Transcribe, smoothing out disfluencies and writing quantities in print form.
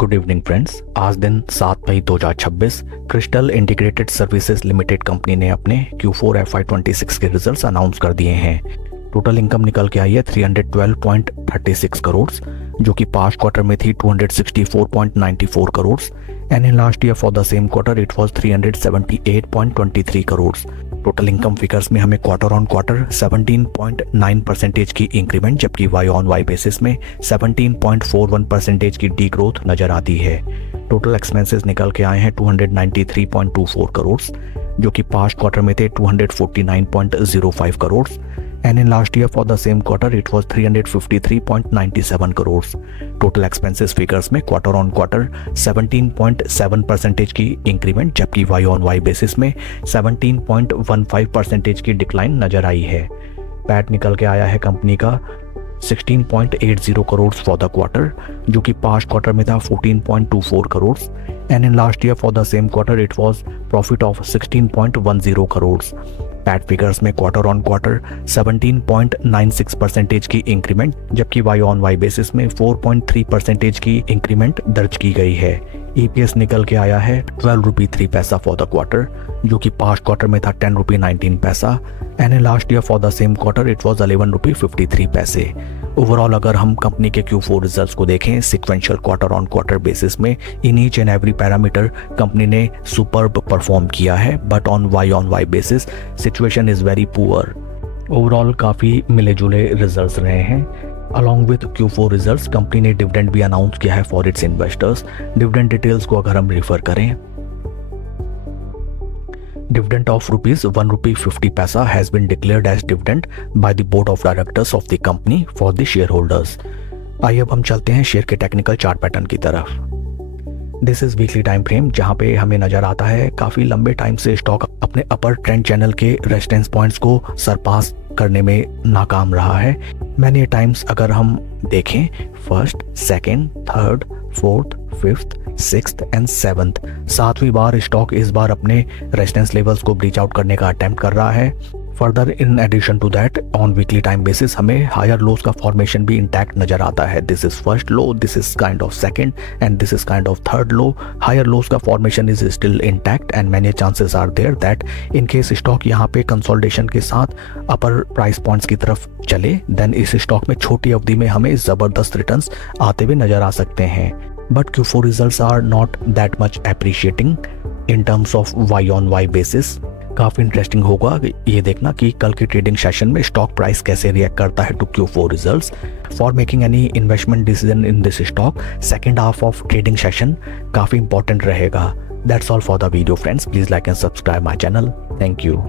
Good evening friends. आज दिन 7 मई 2026 crystal integrated services limited company ने अपने Q4 FY26 के रिजल्ट्स अनाउंस कर दिए हैं। टोटल इनकम निकल के आई है 312.36 करोड़, जो कि पास्ट क्वार्टर में थी 264.94 crore and in last year for the same quarter it was 378.23 crore. Total income figures में हमें क्वार्टर ऑन क्वार्टर 17.9% की इंक्रीमेंट, जबकि वाई ऑन वाई बेसिस में 17.41% की डी ग्रोथ नजर आती है। टोटल एक्सपेंसेस निकल के आए हैं 293.24 करोड़, जो कि पास्ट क्वार्टर में थे 249.05 crore and in last year for the same quarter it was 353.97 crore. Total expenses figures में क्वार्टर ऑन क्वार्टर 17.7% की इंक्रीमेंट, जबकि वाई ऑन वाई बेसिस में 17.15% की डिक्लाइन नजर आई है। पैट निकल के आया है कंपनी का 16.80 करोड़ फॉर द क्वार्टर, जो कि पास्ट क्वार्टर में था 14.24 crore and in last year for the same quarter it was profit of 16.10 crore. PAT figures में क्वार्टर ऑन क्वार्टर 17.96% की इंक्रीमेंट, जबकि वाई ऑन वाई बेसिस में 4.3% की इंक्रीमेंट दर्ज की गई है। EPS निकल के आया है 12 रुपी 3 पैसा फॉर द क्वार्टर, जो कि पास्ट क्वार्टर में था 10 रुपी 19 पैसा and in last year for the same quarter it was 11 रुपी 53 पैसे। ओवरऑल अगर हम कंपनी के Q4 रिजल्ट्स को देखें sequential quarter on quarter basis में in each and every parameter company ने सुपर्ब परफॉर्म किया है, but on Y basis situation is very poor. Overall काफ़ी मिले जुले रिजल्ट्स रहे हैं। Along with Q4 results company ने डिविडेंड भी अनाउंस किया है for its investors. Dividend details को अगर हम रिफर करें, dividend of rupees 1 rupee 50 paisa has been declared as dividend by the board of directors of the company for the shareholders। आइए अब हम चलते हैं शेयर के टेक्निकल चार्ट पैटर्न की तरफ। This is weekly time frame, जहां पे हमें नजर आता है काफी लंबे टाइम से स्टॉक अपने अपर ट्रेंड चैनल के रेजिस्टेंस पॉइंट्स को सरपास करने में नाकाम रहा है। मैंने टाइम्स अगर हम देखें first, second, third, fourth, fifth, sixth and seventh, 7वीं बार स्टॉक इस बार अपने रेजिस्टेंस लेवल्स को ब्रीच आउट करने का अटेम्प्ट कर रहा है। Further in addition to that on weekly time basis हमें हायर लोज का फॉर्मेशन भी इंटैक्ट नजर आता है। This is first low, this is kind of second and this is kind of third low. Higher lows का formation is still intact and many chances are there that in case stock यहाँ पे consolidation के साथ अपर price points की तरफ चले, then इस stock में छोटी अवधि में हमें जबरदस्त रिटर्न्स आते हुए नजर आ सकते हैं। But Q4 results are not that much appreciating in terms of Y on Y basis. काफ़ी इंटरेस्टिंग होगा ये देखना कि कल के ट्रेडिंग सेशन में स्टॉक प्राइस कैसे रिएक्ट करता है to Q4 results. For making any investment decision in this stock second half of trading session काफ़ी इंपॉर्टेंट रहेगा। That's all for the video friends, please like and subscribe my channel. Thank you.